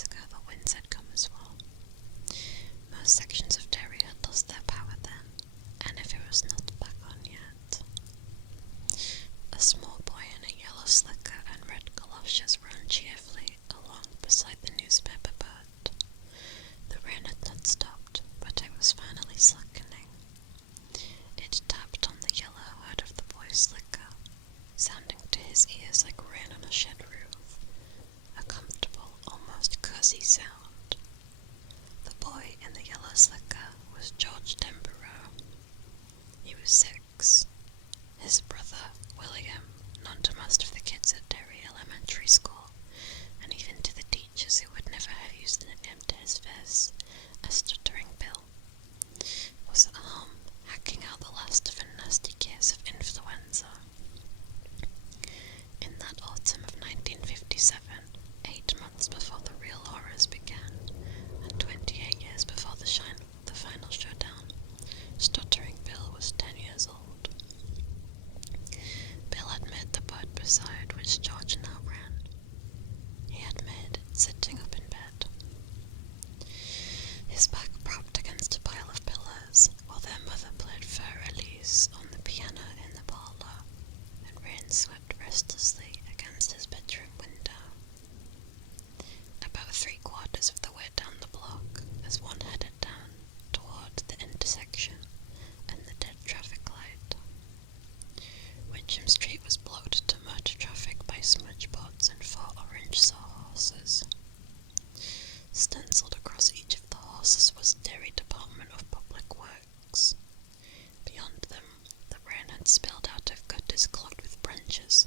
years ago the winds had come as well. Most sections of Derry had lost their power then, and if it was not back on yet. A small boy in a yellow slicker and red galoshes ran cheerfully along beside the newspaper boat. The rain had not stopped, but it was finally slackening. It tapped on the yellow hood of the boy's slicker, sounding to his ears like rain on a shed roof, a comfortable, almost cosy sound. The boy in the yellow slicker was George Denborough. He was 6. His brother, William, known to most of the kids at Derry Elementary School, and even to the teachers who would never have used the nickname to his face, a stuttering Bill, was at home hacking out the last of a nasty case of influenza. In that autumn of 1957, 8 months before the real horrors began, and 28 years before the final showdown, stuttering Bill was 10 years old. Bill had made the boat beside which George now ran. He had made it sitting up in bed, his back propped against a pile of pillows, while their mother played Fur Elise on the piano in the parlour, and rain swept restlessly against his bedroom window. About 3/4 of the way down the block, as one headed down toward the intersection and the dead traffic light. Witcham Street was blocked to motor traffic by smudge boards and 4 orange sawhorses. Stencilled across each of the horses was Derry Department of Public Works. Beyond them, the rain had spilled out of gutters clogged with branches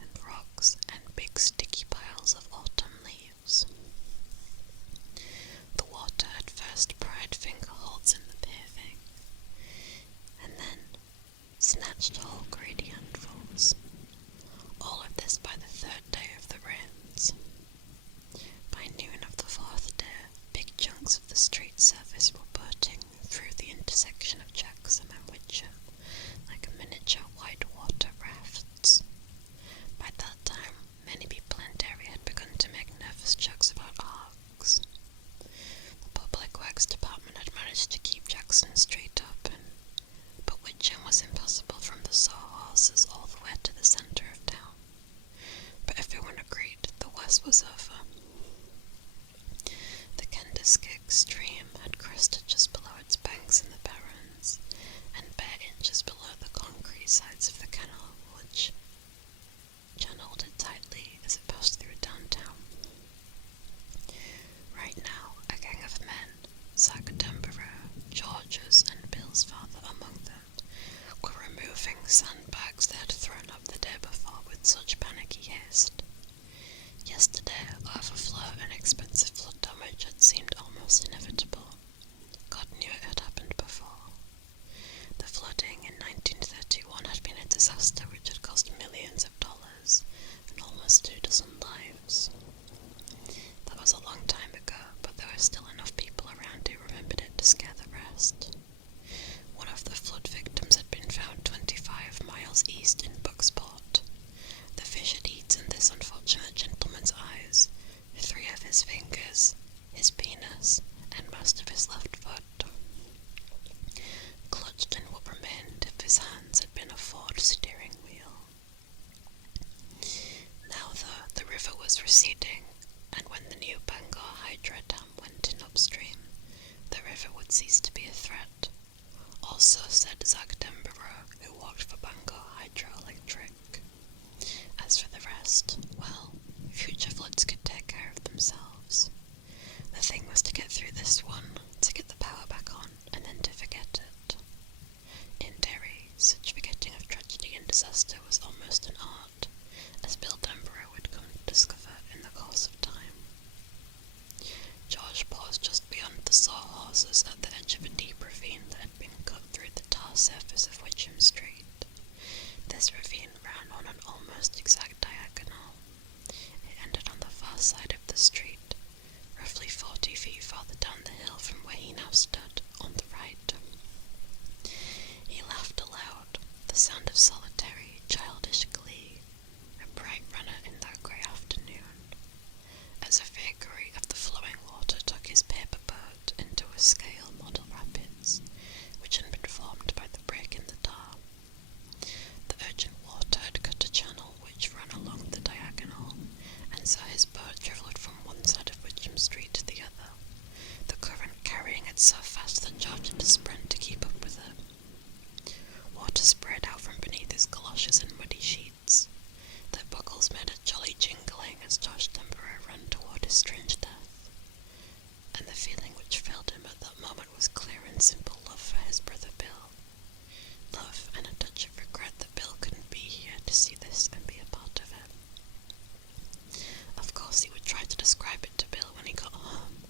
and rocks and big sticky piles of autumn leaves. The water at first pried finger holes in the paving, and then snatched whole gradientfuls. All of this by the 3rd day of the rains. By noon of the 4th day, big chunks of the street surface were burting through the intersection of Jackson and Witcham like miniature whitewater rafts. By that time, many people in Derry had begun to make nervous jokes about arcs. The Public Works Department had managed to keep Jackson Street open, but Witcham was impassable from the sawhorses all the way to the centre of town. But everyone agreed the worst was over. The Kendiskeg stream had crested just below its banks in the barrens, and bare inches below the concrete sides of the canal, which channeled it tightly as it passed through downtown. Right now, a gang of men, Zach Denborough, George's and Bill's father among them, were removing sandbags they had thrown up the day before with such panicky haste. Yesterday, overflow and expensive flood damage had seemed almost inevitable. God knew it had happened before. The flooding in 1931 had been a disaster which had cost millions of dollars and almost 24 lives. That was a long time ago, but there were still enough people around who remembered it to scare the rest. One of the flood victims had been found 25 miles east in Bucksport. The fish had eaten this unfortunate gentleman's eyes, 3 of his fingers, his penis, and most of his left foot. Clutched in what remained of his hands had been a Ford steering wheel. Now, though, the river was receding, and when the new Bangor Hydro Dam went in upstream, the river would cease to be a threat. Also said Zach Denborough, who worked for Bangor Hydroelectric. As for the rest, well, future floods could take care of themselves. The thing was to get through this one, to get the power back on, and then to forget it. In Derry, such forgetting of tragedy and disaster was almost an art, as Bill Denborough would come to discover in the course of time. George paused just beyond the sawhorses at the edge of a deep ravine that had been cut through the tar surface of Witcham Street. This ravine ran on an almost exact diagonal. It ended on the far side of the street, roughly 40 feet farther down the hill from where he now stood, on the right. He laughed aloud, the sound of solitary, childish glee, a bright runner in that grey afternoon, as a vagary of the flowing strange death, and the feeling which filled him at that moment was clear and simple love for his brother Bill. Love and a touch of regret that Bill couldn't be here to see this and be a part of it. Of course he would try to describe it to Bill when he got home,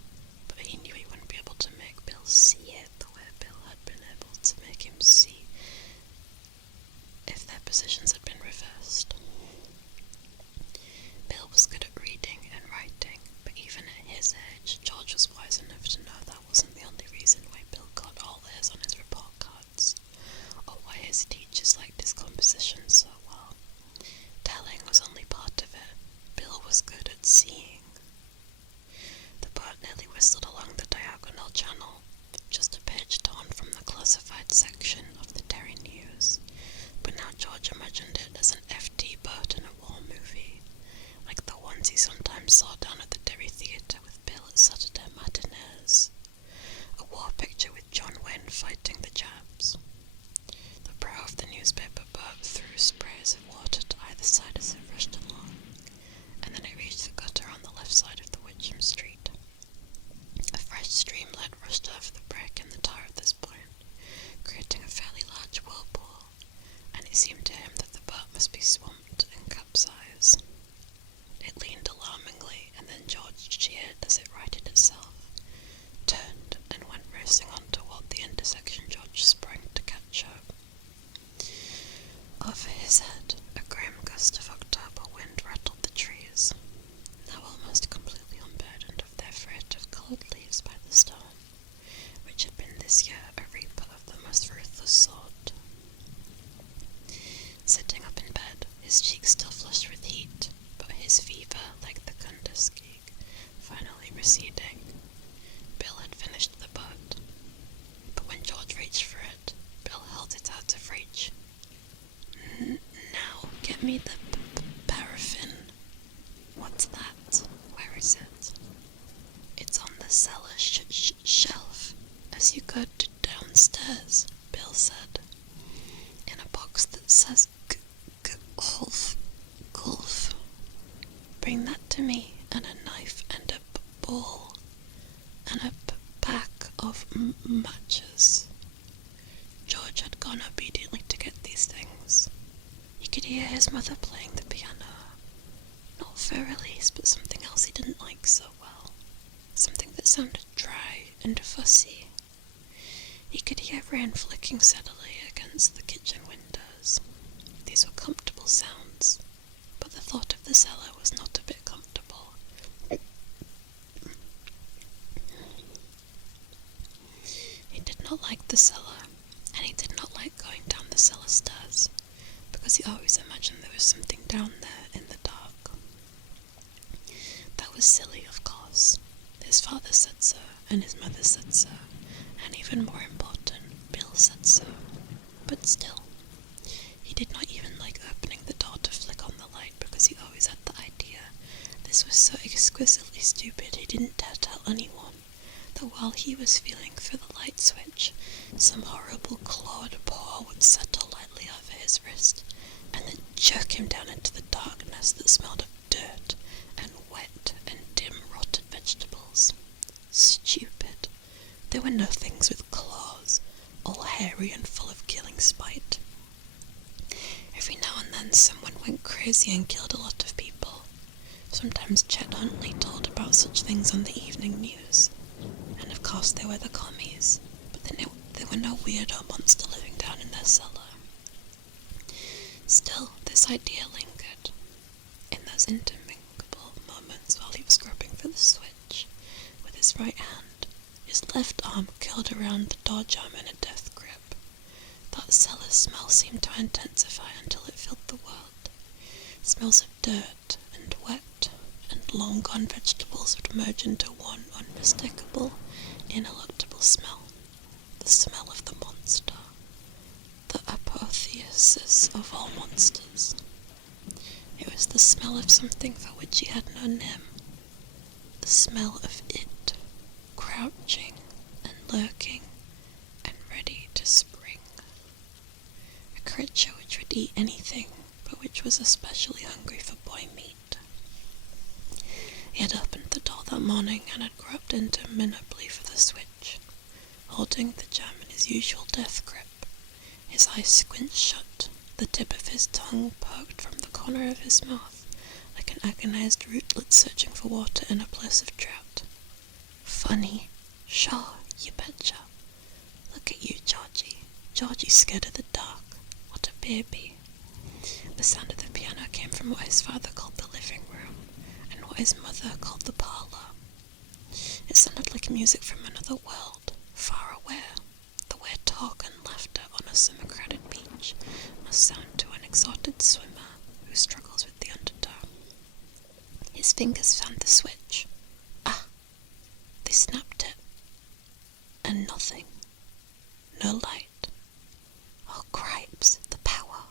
but he knew he wouldn't be able to make Bill see it the way Bill had been able to make him see if their positions had been reversed. Bill was good at reading and writing, but even at his age, George was wise enough to know that wasn't the only reason why Bill got all A's on his report cards, or why his teachers liked his composition so well. Telling was only part of it. Bill was good at seeing. The boat nearly whistled along the diagonal channel, just a page torn from the classified section of the Derry News, but now George imagined it as an FT boat in a war movie, like the ones he sometimes saw down at the Derry Theatre with Bill at Saturday matinees. A war picture with John Wayne fighting the Jabs. The prow of the newspaper boat threw sprays of water to either side as it rushed along, and then it reached the gutter on the left side of the Witcham Street. A fresh streamlet rushed over the break in the tar at this point, creating a fairly large whirlpool, and it seemed to him that the boat must be swamped and capsized. It leaned alarmingly, and then George cheered as it righted itself, turned, and went racing on toward the intersection. George sprang to catch up. Over his head, a grim gust of October wind rattled the trees, now almost completely unburdened of their freight of coloured leaves by the storm, which had been this year a reaper of the most ruthless sort. Sitting up in bed, his cheeks still flushed with heat, but his fever, like the Kunderskeeg, finally receding. Bill had finished the boat, but when George reached for it, Bill held it out of reach. Now, get me the paraffin. What's that? Where is it? It's on the cellar shelf as you go downstairs, Bill said, in a box that says golf. Bring that to me, and a knife and a ball, and a pack of matches. George had gone obediently to get these things. He could hear his mother playing the piano. Not Fur-Elise, but something else he didn't like so well. Something that sounded dry and fussy. He could hear rain flicking steadily against the kitchen windows. These were comfortable sounds, but the thought of the cellar was not a bit comfortable. He did not like the cellar, and he did not like going down the cellar stairs, because he always imagined there was something down there in the dark. That was silly, of course. His father said so, and his mother said so, and even more important, Bill said so. But still, he did not even like opening the door to flick on the light, because he always had the idea this was so exquisitely stupid he didn't dare tell anyone that while he was feeling for the light switch, some horrible clawed paw would settle lightly over his wrist, and then jerk him down into the darkness that smelled of dirt and wet and dim rotted vegetables. Stupid. There were no things with claws, all hairy and full of killing spite. Every now and then someone went crazy and killed a lot of people. Sometimes Chet Huntley told about such things on the evening news. And of course there were the commies, but there were no weirdo monster living down in their cellar. Still, this idea lingered. In those interminglable moments while he was groping for the switch, with his right hand, his left arm curled around the door jamb in a death grip, that cellar smell seemed to intensify until it filled the world. Smells of dirt and wet and long-gone vegetables would merge into one unmistakable, ineluctable smell. The smell of the monster. The apotheosis of all monsters. It was the smell of something for which he had no name. The smell of it, crouching and lurking and ready to spring. A creature which would eat anything, but which was especially hungry for boy meat. He had opened the door morning and had groped interminably for the switch, holding the jam in his usual death grip, his eyes squinched shut, the tip of his tongue poked from the corner of his mouth, like an agonized rootlet searching for water in a place of drought. Funny. Sure, you betcha. Look at you, Georgie. Georgie's scared of the dark. What a baby. The sound of the piano came from what his father called the living room, and what his mother called the parlour. It sounded like music from another world, far away, the way talk and laughter on a summer-crowded beach must sound to an exhausted swimmer who struggles with the undertow. His fingers found the switch. Ah! They snapped it. And nothing. No light. Oh, cripes, the power.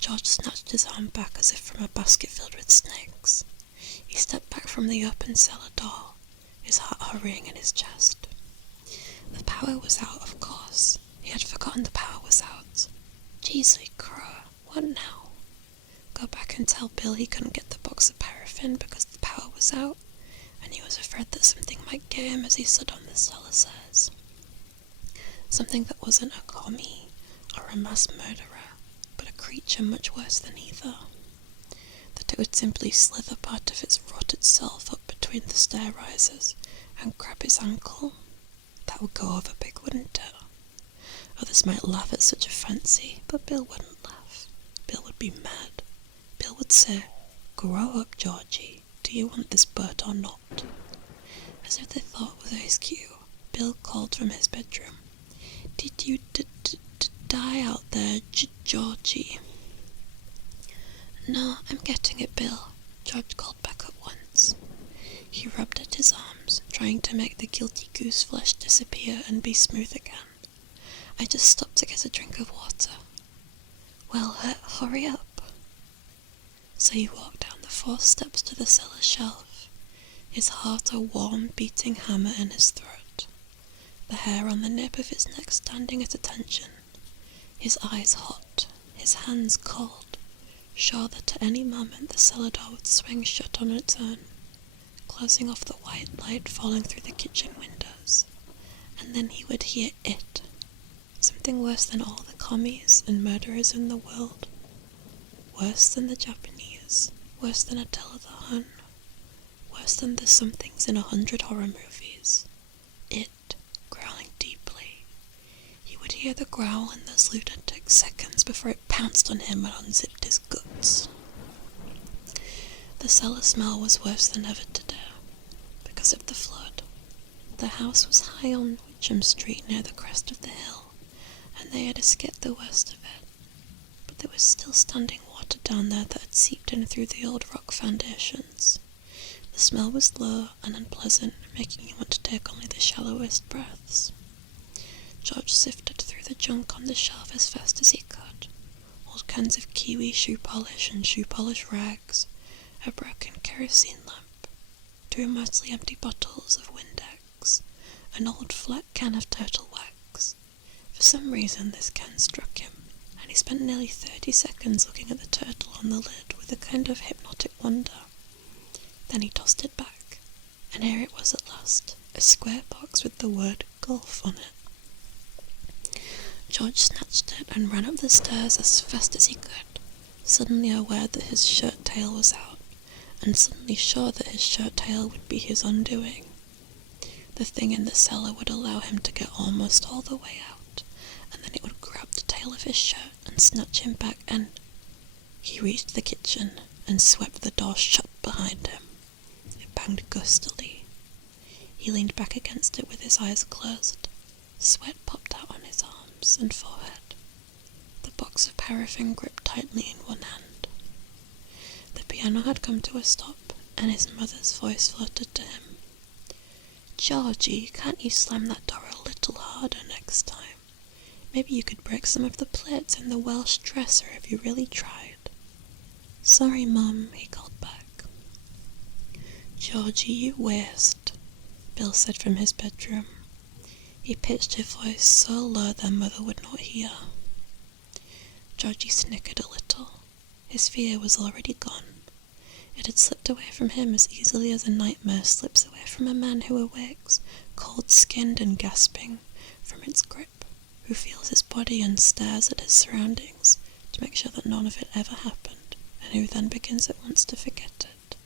George snatched his arm back as if from a basket filled with snakes. He stepped back from the open cellar door, his heart hurrying in his chest. The power was out, of course. He had forgotten the power was out. Jeezly crow, what now? Go back and tell Bill he couldn't get the box of paraffin because the power was out, and he was afraid that something might get him as he stood on the cellar stairs. Something that wasn't a commie or a mass murderer, but a creature much worse than either. That it would simply slither part of its rotted self up between the stair risers and grab his ankle. That would go over big, wouldn't it? Others might laugh at such a fancy, but Bill wouldn't laugh. Bill would be mad. Bill would say, "Grow up, Georgie. Do you want this bird or not?" As if the thought was his cue, Bill called from his bedroom. "Did you die out there, Georgie?" "No, I'm getting it, Bill," George called back at once. He rubbed at his arms, trying to make the guilty goose flesh disappear and be smooth again. "I just stopped to get a drink of water." "Well, hurry up." So he walked down the 4 steps to the cellar shelf, his heart a warm, beating hammer in his throat, the hair on the nape of his neck standing at attention, his eyes hot, his hands cold, sure that at any moment the cellar door would swing shut on its own, closing off the white light falling through the kitchen windows, and then he would hear it, something worse than all the commies and murderers in the world, worse than the Japanese, worse than Attila the Hun, worse than the somethings in 100 horror movies. It, growling deeply. He would hear the growl in those lunatic seconds before it pounced on him and unzipped his guts. The cellar smell was worse than ever today, because of the flood. The house was high on Witcham Street near the crest of the hill, and they had escaped the worst of it. But there was still standing water down there that had seeped in through the old rock foundations. The smell was low and unpleasant, making you want to take only the shallowest breaths. George sifted through the junk on the shelf as fast as he could. Old cans of kiwi shoe polish and shoe polish rags, a broken kerosene lamp, 2 mostly empty bottles of Windex, an old flat can of turtle wax. For some reason this can struck him, and he spent nearly 30 seconds looking at the turtle on the lid with a kind of hypnotic wonder. Then he tossed it back, and here it was at last, a square box with the word golf on it. George snatched it and ran up the stairs as fast as he could, suddenly aware that his shirt tail was out, and suddenly sure that his shirt tail would be his undoing. The thing in the cellar would allow him to get almost all the way out, and then it would grab the tail of his shirt and snatch him back, and he reached the kitchen and swept the door shut behind him. It banged gustily. He leaned back against it with his eyes closed. Sweat popped out on his arms and forehead. The box of paraffin gripped tightly in one hand. The piano had come to a stop, and his mother's voice floated to him. "Georgie, can't you slam that door a little harder next time? Maybe you could break some of the plates in the Welsh dresser if you really tried." "Sorry, Mum," he called back. "Georgie, you waste," Bill said from his bedroom. He pitched his voice so low their mother would not hear. Georgie snickered a little. His fear was already gone. It It had slipped away from him as easily as a nightmare slips away from a man who awakes, cold-skinned and gasping, from its grip, who feels his body and stares at his surroundings to make sure that none of it ever happened, and who then begins at once to forget it.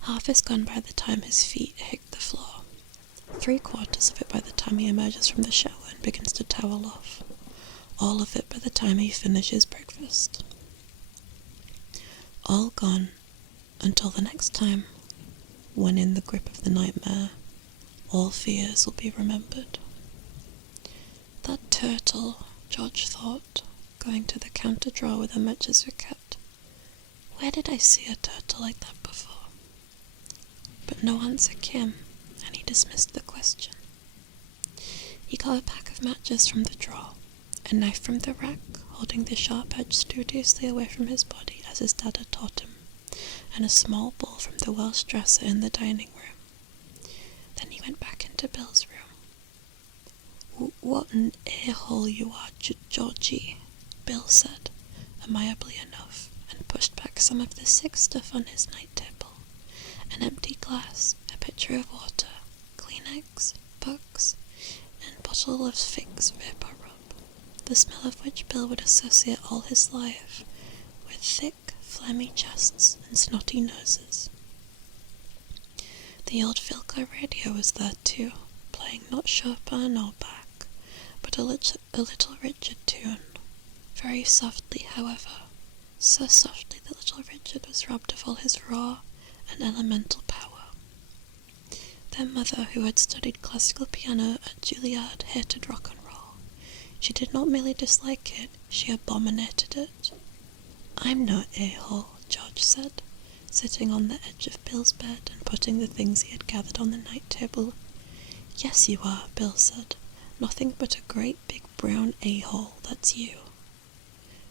Half is gone by the time his feet hit the floor, 3/4 of it by the time he emerges from the shower and begins to towel off, all of it by the time he finishes breakfast. All gone until the next time, when in the grip of the nightmare, all fears will be remembered. That turtle, George thought, going to the counter drawer where the matches were kept. Where did I see a turtle like that before? But no answer came, and he dismissed the question. He got a pack of matches from the drawer, a knife from the rack, holding the sharp edge studiously away from his body as his dad had taught him, and a small bowl from the Welsh dresser in the dining room. Then he went back into Bill's room. "What an a-hole you are, Georgie," Bill said, amiably enough, and pushed back some of the sick stuff on his night table. An empty glass, a pitcher of water, Kleenex, books, and a bottle of Vicks Vapor Rub, the smell of which Bill would associate all his life with thick, phlegmy chests and snotty noses. The old Philco radio was there too, playing not Chopin or Bach, but a little Richard tune, very softly, however, so softly that little Richard was robbed of all his raw and elemental power. Their mother, who had studied classical piano at Juilliard, hated rock and roll. She did not merely dislike it, she abominated it. "I'm no a-hole," George said, sitting on the edge of Bill's bed and putting the things he had gathered on the night table. "Yes, you are," Bill said. "Nothing but a great big brown a-hole, that's you."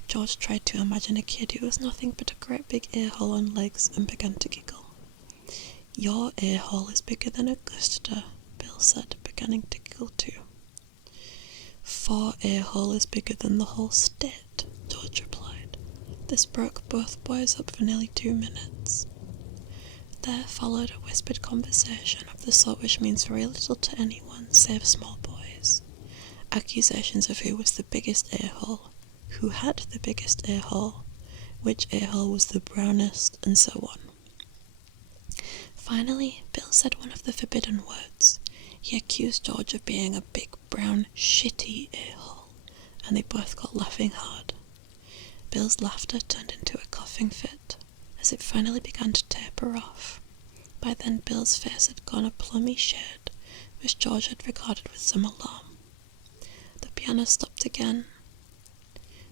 George tried to imagine a kid who was nothing but a great big a-hole on legs and began to giggle. "Your a-hole is bigger than Augusta," Bill said, beginning to giggle too. "4 a-hole is bigger than the whole state," George replied. This broke both boys up for nearly 2 minutes. There followed a whispered conversation of the sort which means very little to anyone save small boys. Accusations of who was the biggest a-hole, who had the biggest a-hole, which a-hole was the brownest, and so on. Finally, Bill said one of the forbidden words. He accused George of being a big, brown, shitty a-hole, and they both got laughing hard. Bill's laughter turned into a coughing fit, as it finally began to taper off. By then Bill's face had gone a plummy shade, which George had regarded with some alarm. The piano stopped again.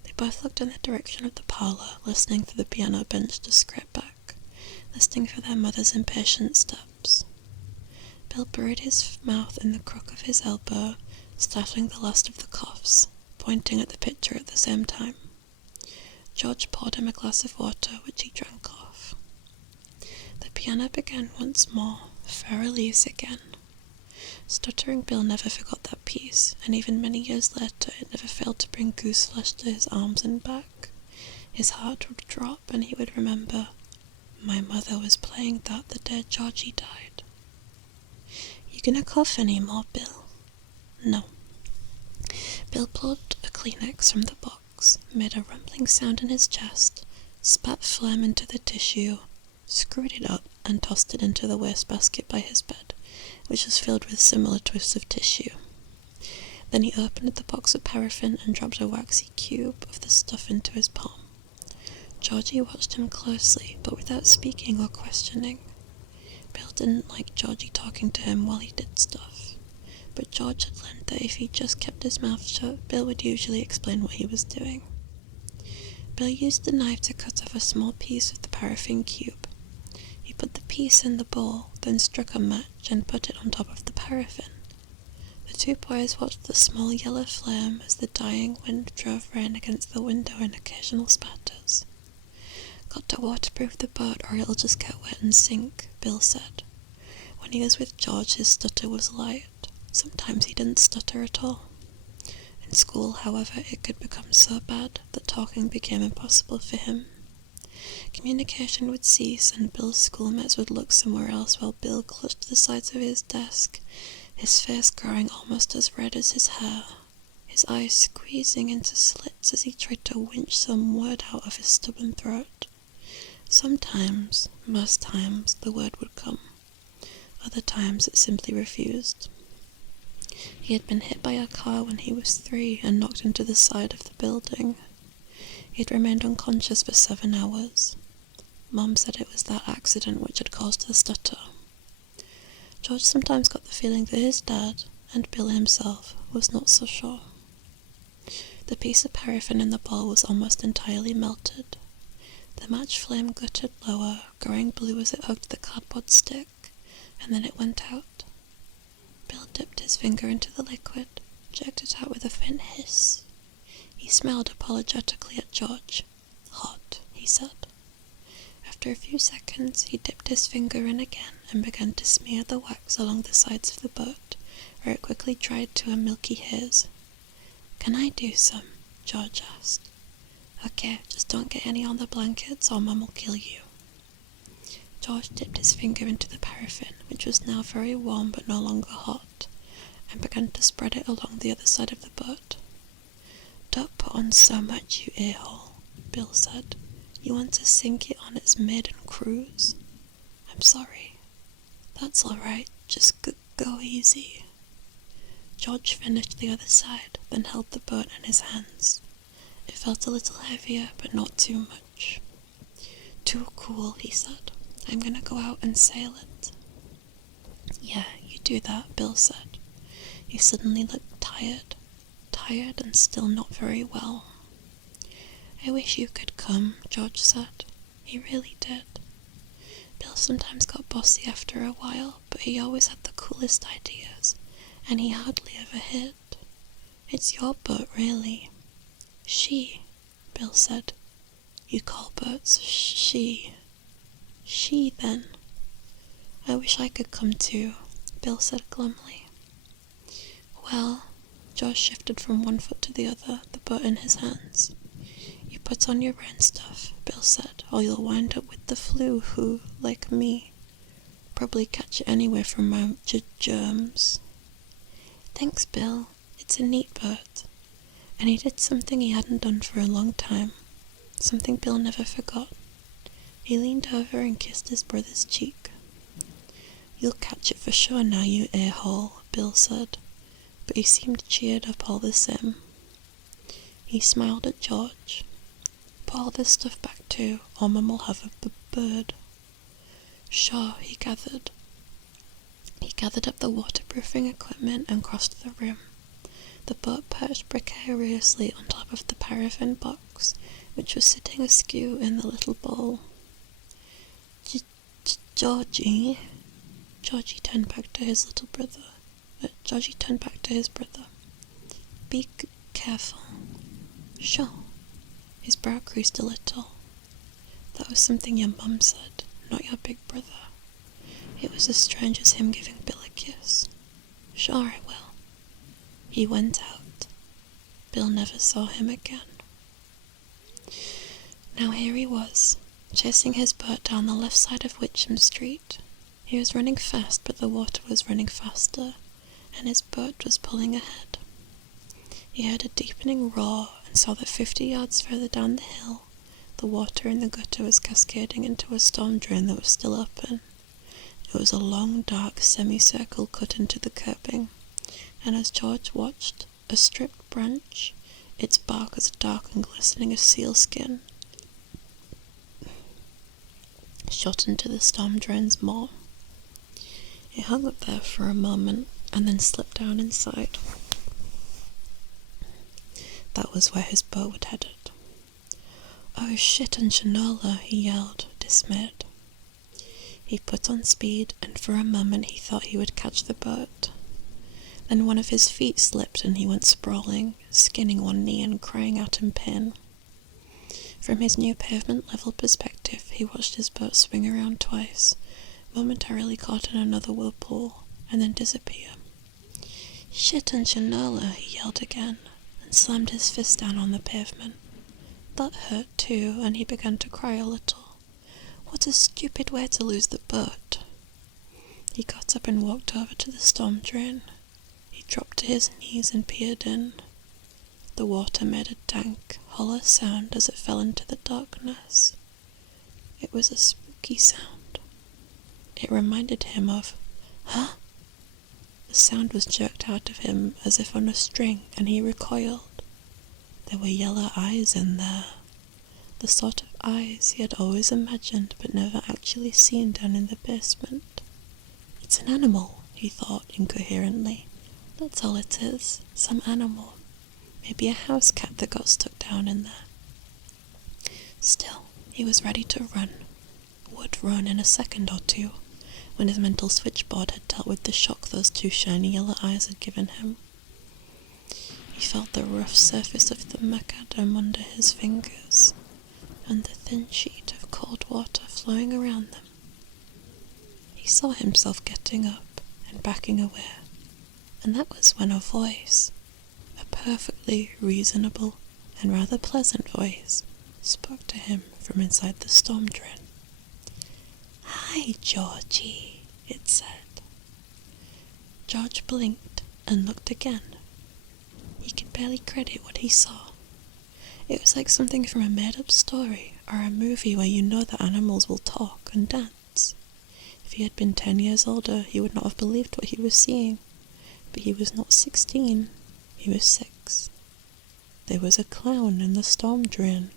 They both looked in the direction of the parlour, listening for the piano bench to scrape back, listening for their mother's impatient steps. Bill buried his mouth in the crook of his elbow, stifling the last of the coughs, pointing at the picture at the same time. George poured him a glass of water, which he drank off. The piano began once more, Farrelly's again. Stuttering Bill never forgot that piece, and even many years later it never failed to bring goose flesh to his arms and back. His heart would drop, and he would remember, "My mother was playing that the day Georgie died." "You gonna cough any more, Bill?" "No." Bill pulled a Kleenex from the box, made a rumbling sound in his chest, spat phlegm into the tissue, screwed it up, and tossed it into the wastebasket by his bed, which was filled with similar twists of tissue. Then he opened the box of paraffin and dropped a waxy cube of the stuff into his palm. Georgie watched him closely, but without speaking or questioning. Bill didn't like Georgie talking to him while he did stuff, but George had learned that if he just kept his mouth shut, Bill would usually explain what he was doing. Bill used the knife to cut off a small piece of the paraffin cube. He put the piece in the bowl, then struck a match and put it on top of the paraffin. The two boys watched the small yellow flame as the dying wind drove rain against the window in occasional spatters. "Got to waterproof the boat or it'll just get wet and sink," Bill said. When he was with George, his stutter was light. Sometimes he didn't stutter at all. In school, however, it could become so bad that talking became impossible for him. Communication would cease and Bill's schoolmates would look somewhere else while Bill clutched the sides of his desk, his face growing almost as red as his hair, his eyes squeezing into slits as he tried to winch some word out of his stubborn throat. Sometimes, most times, the word would come. Other times it simply refused. He had been hit by a car when he was 3 and knocked into the side of the building. He had remained unconscious for 7 hours. Mum said it was that accident which had caused the stutter. George sometimes got the feeling that his dad, and Bill himself, was not so sure. The piece of paraffin in the bowl was almost entirely melted. The match flame guttered lower, growing blue as it hugged the cardboard stick, and then it went out. Bill dipped his finger into the liquid, jerked it out with a faint hiss. He smiled apologetically at George. "Hot," he said. After a few seconds, he dipped his finger in again and began to smear the wax along the sides of the boat, where it quickly dried to a milky haze. "Can I do some?" George asked. "Okay, just don't get any on the blankets or Mum will kill you." George dipped his finger into the paraffin, which was now very warm but no longer hot, and began to spread it along the other side of the boat. "Don't put on so much, you ear-hole," Bill said. "You want to sink it on its maiden cruise." "I'm sorry." "That's all right, just go easy." George finished the other side, then held the boat in his hands. It felt a little heavier, but not too much. "Too cool," he said. "I'm gonna go out and sail it." "Yeah, you do that," Bill said. He suddenly looked tired and still not very well. "I wish you could come," George said. He really did. Bill sometimes got bossy after a while, but he always had the coolest ideas, and he hardly ever hid. "It's your boat, really." "She," Bill said. "You call boats she." "She, then." "I wish I could come too," Bill said glumly. "Well," George shifted from one foot to the other, the boat in his hands. "You put on your rain stuff," Bill said, "or you'll wind up with the flu who, like me, probably catch it anyway from my germs." "Thanks, Bill. It's a neat boat." And he did something he hadn't done for a long time, something Bill never forgot. He leaned over and kissed his brother's cheek. "You'll catch it for sure now, you air-hole," Bill said, but he seemed cheered up all the same. He smiled at George. "Put all this stuff back too, or Mum will have a bird." "Sure," he gathered. He gathered up the waterproofing equipment and crossed the room. The boat perched precariously on top of the paraffin box, which was sitting askew in the little bowl. Georgie?" Georgie turned back to his brother. "Be careful." "Sure." His brow creased a little. "That was something your mum said, not your big brother. It was as strange as him giving Bill a kiss." "Sure I will." He went out. Bill never saw him again. Now here he was, chasing his boat down the left side of Witcham Street. He was running fast, but the water was running faster, and his boat was pulling ahead. He heard a deepening roar and saw that 50 yards further down the hill, the water in the gutter was cascading into a storm drain that was still open. It was a long, dark semicircle cut into the curbing, and as George watched, a stripped branch, its bark as dark and glistening as sealskin, shot into the storm drain's maw. It hung up there for a moment, and then slipped down inside. That was where his boat had headed. "Oh shit and Shanola," he yelled, dismayed. He put on speed, and for a moment he thought he would catch the boat. Then one of his feet slipped and he went sprawling, skinning one knee and crying out in pain. From his new pavement-level perspective, he watched his boat swing around twice, momentarily caught in another whirlpool, and then disappear. "Shit and Shanola," he yelled again, and slammed his fist down on the pavement. That hurt too, and he began to cry a little. What a stupid way to lose the boat. He got up and walked over to the storm drain. He dropped to his knees and peered in. The water made a dank, hollow sound as it fell into the darkness. It was a spooky sound. It reminded him of, "Huh?" The sound was jerked out of him as if on a string, and he recoiled. There were yellow eyes in there. The sort of eyes he had always imagined but never actually seen down in the basement. It's an animal, he thought incoherently. That's all it is, some animal. Maybe a house cat that got stuck down in there. Still, he was ready to run. Would run in a second or two, when his mental switchboard had dealt with the shock those two shiny yellow eyes had given him. He felt the rough surface of the macadam under his fingers, and the thin sheet of cold water flowing around them. He saw himself getting up and backing away, and that was when a voice, a perfectly reasonable and rather pleasant voice, spoke to him from inside the storm drain. "Hi, Georgie," it said. George blinked and looked again. He could barely credit what he saw. It was like something from a made-up story or a movie where you know that animals will talk and dance. If he had been 10 years older, he would not have believed what he was seeing. But he was not 16, he was 6. There was a clown in the storm drain.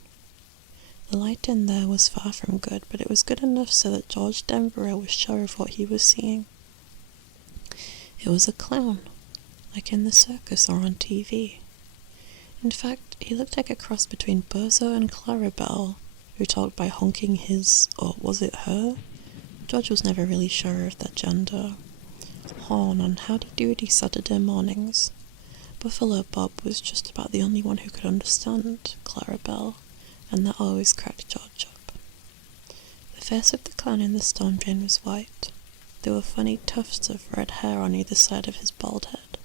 The light in there was far from good, but it was good enough so that George Denverer was sure of what he was seeing. It was a clown, like in the circus or on TV. In fact, he looked like a cross between Bozo and Clarabelle, who talked by honking his, or was it her? George was never really sure of their gender. Horn on Howdy Doody Saturday mornings. Buffalo Bob was just about the only one who could understand Clarabelle, and that always cracked George up. The face of the clown in the storm drain was white. There were funny tufts of red hair on either side of his bald head,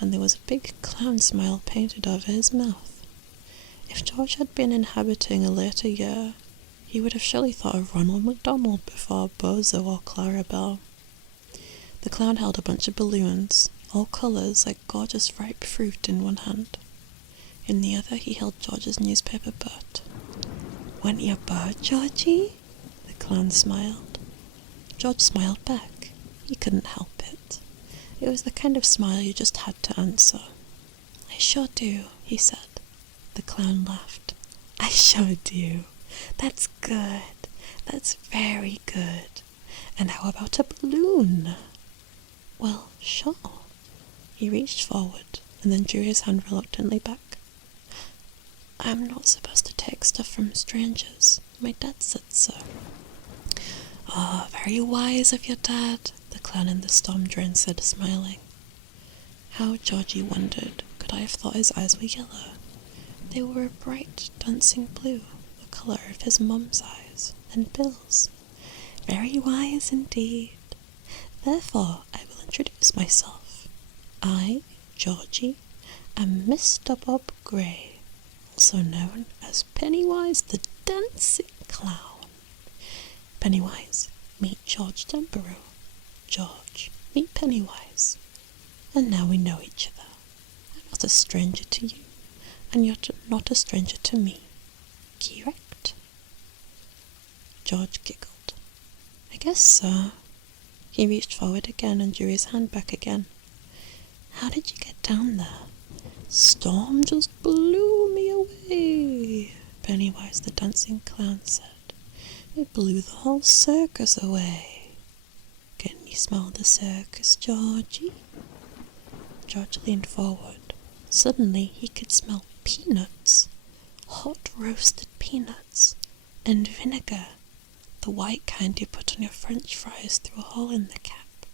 and there was a big clown smile painted over his mouth. If George had been inhabiting a later year, he would have surely thought of Ronald McDonald before Bozo or Clarabelle. The clown held a bunch of balloons, all colours like gorgeous ripe fruit in one hand. In the other he held George's newspaper boat. "Want your boat, Georgie?" The clown smiled. George smiled back. He couldn't help it. It was the kind of smile you just had to answer. "I sure do," he said. The clown laughed. "I sure do. That's good. That's very good. And how about a balloon?" "Well, sure." He reached forward and then drew his hand reluctantly back. "I'm not supposed to take stuff from strangers. My dad said so." "Oh, very wise of your dad," the clown in the storm drain said, smiling. How Georgie wondered, could I have thought his eyes were yellow? They were a bright, dancing blue, the colour of his mum's eyes and Bill's. "Very wise indeed. Therefore, I will introduce myself. I, Georgie, am Mr. Bob Gray, also known as Pennywise the Dancing Clown. Pennywise, meet George Denverer. George, meet Pennywise. And now we know each other. I'm not a stranger to you, and you're not a stranger to me. Correct?" George giggled. "I guess so." He reached forward again and drew his hand back again. "How did you get down there?" "Storm just blew me away," Pennywise the Dancing Clown said. "It blew the whole circus away. Can you smell the circus, Georgie?" George leaned forward. Suddenly he could smell peanuts, hot roasted peanuts, and vinegar, the white kind you put on your French fries through a hole in the cap.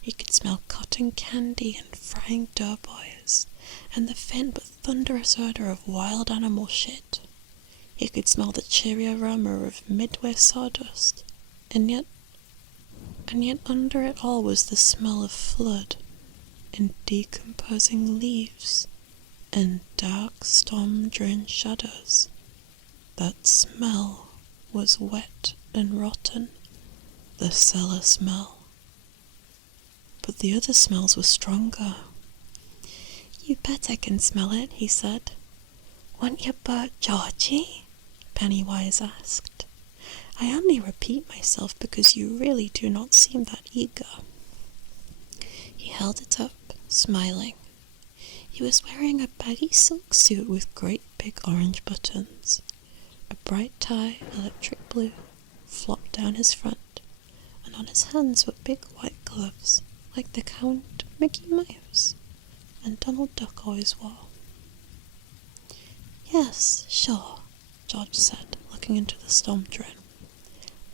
He could smell cotton candy and frying doughboys, and the faint but thunderous odour of wild animal shit. He could smell the cheery aroma of Midway sawdust, and yet under it all was the smell of flood, and decomposing leaves, and dark storm-drained shadows. That smell was wet and rotten, the cellar smell. But the other smells were stronger. "You bet I can smell it," he said. "Want your boat, Georgie?" Pennywise asked. "I only repeat myself because you really do not seem that eager." He held it up, smiling. He was wearing a baggy silk suit with great big orange buttons. A bright tie, electric blue, flopped down his front, and on his hands were big white gloves, like the Count Mickey Mouse and Donald Duck always wore. "Yes, sure," George said, looking into the storm drain.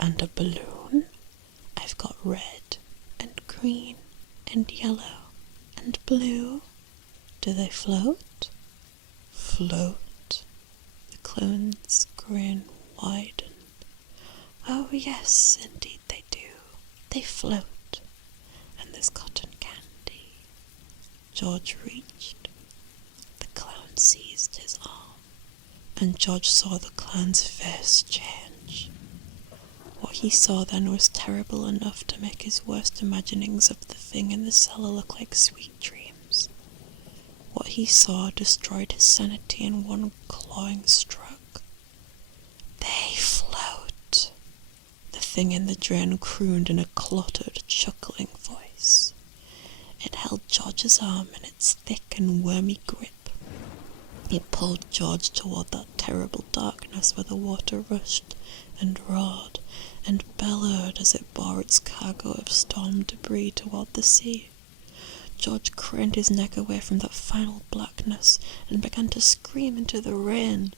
"And a balloon? I've got red and green and yellow and blue. Do they float?" "Float?" The clown's grin widened. "Oh yes, indeed they do. They float. And there's cotton candy." George reached. The clown seized his arm, and George saw the clown's face change. What he saw then was terrible enough to make his worst imaginings of the thing in the cellar look like sweet dreams. What he saw destroyed his sanity in one clawing stroke. "They float," the thing in the drain crooned in a cluttered, chuckling voice. It held George's arm in its thick and wormy grip. It pulled George toward that terrible darkness where the water rushed and roared and bellowed as it bore its cargo of storm debris toward the sea. George craned his neck away from that final blackness and began to scream into the rain,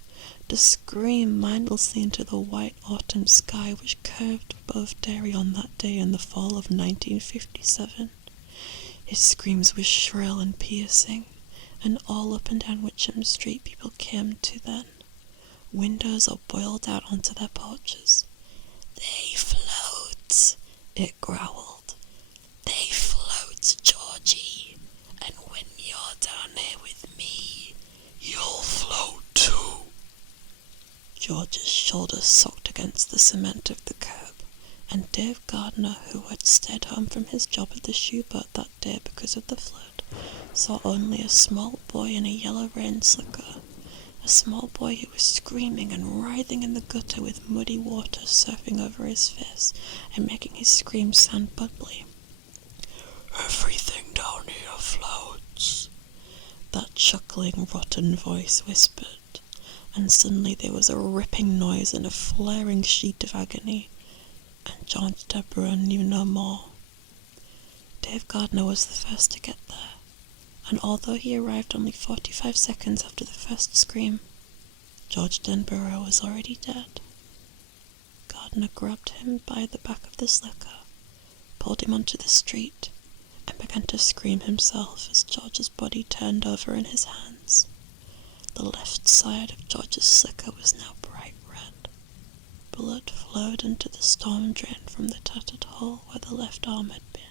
to scream mindlessly into the white autumn sky which curved above Derry on that day in the fall of 1957. His screams were shrill and piercing, and all up and down Witcham Street people came to then. Windows all boiled out onto their porches. "They float," it growled. "They float, Georgie. And when you're down here with me, you'll float too." George's shoulders socked against the cement of the curb, and Dave Gardner, who had stayed home from his job at the shoeboat that day because of the flood, saw only a small boy in a yellow rain slicker, a small boy who was screaming and writhing in the gutter with muddy water surfing over his face and making his screams sound bubbly. "Everything down here floats," that chuckling, rotten voice whispered, and suddenly there was a ripping noise and a flaring sheet of agony, and George Deborah knew no more. Dave Gardner was the first to get there, and although he arrived only 45 seconds after the first scream, George Denborough was already dead. Gardner grabbed him by the back of the slicker, pulled him onto the street, and began to scream himself as George's body turned over in his hands. The left side of George's slicker was now bright red. Blood flowed into the storm drain from the tattered hole where the left arm had been.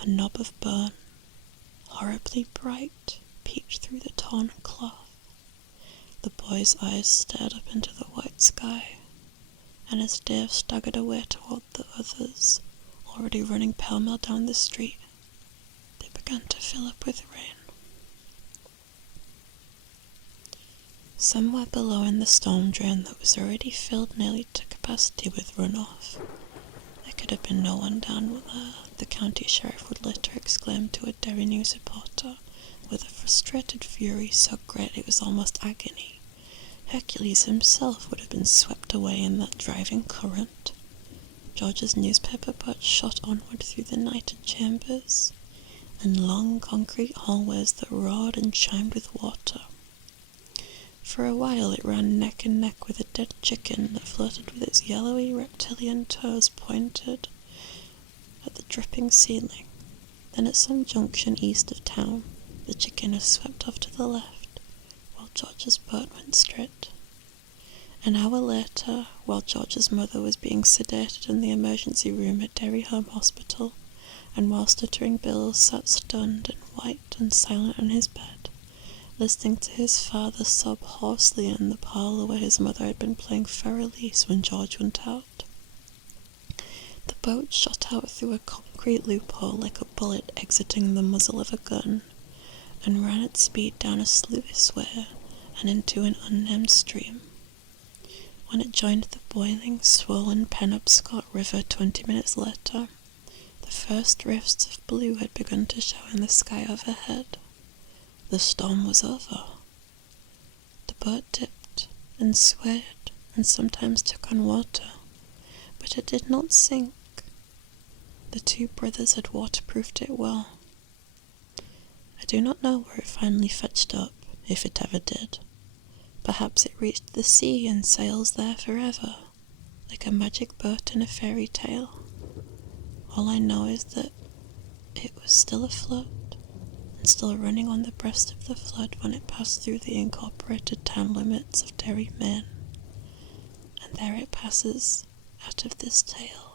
A knob of bone, horribly bright, peeped through the torn cloth. The boy's eyes stared up into the white sky, and as Dave staggered away toward the others, already running pell-mell down the street, they began to fill up with rain. Somewhere below in the storm drain that was already filled nearly to capacity with runoff, there could have been no one down there, the county sheriff would later exclaim to a Derry News reporter, with a frustrated fury so great it was almost agony. Hercules himself would have been swept away in that driving current. George's newspaper boat shot onward through the nighted chambers, and long concrete hallways that roared and chimed with water. For a while it ran neck and neck with a dead chicken that floated with its yellowy reptilian toes pointed at the dripping ceiling. Then at some junction east of town, the chicken was swept off to the left, while George's boat went straight. An hour later, while George's mother was being sedated in the emergency room at Derry Home Hospital, and while stuttering Bill sat stunned and white and silent on his bed, listening to his father sob hoarsely in the parlour where his mother had been playing fur-release when George went out. The boat shot out through a concrete loophole like a bullet exiting the muzzle of a gun, and ran at speed down a sluiceway and into an unnamed stream. When it joined the boiling, swollen Penobscot River 20 minutes later, the first rifts of blue had begun to show in the sky overhead. The storm was over. The boat dipped and swayed and sometimes took on water, but it did not sink. The two brothers had waterproofed it well. I do not know where it finally fetched up, if it ever did. Perhaps it reached the sea and sails there forever, like a magic boat in a fairy tale. All I know is that it was still afloat and still running on the breast of the flood when it passed through the incorporated town limits of Derry, Maine. And there it passes out of this tale.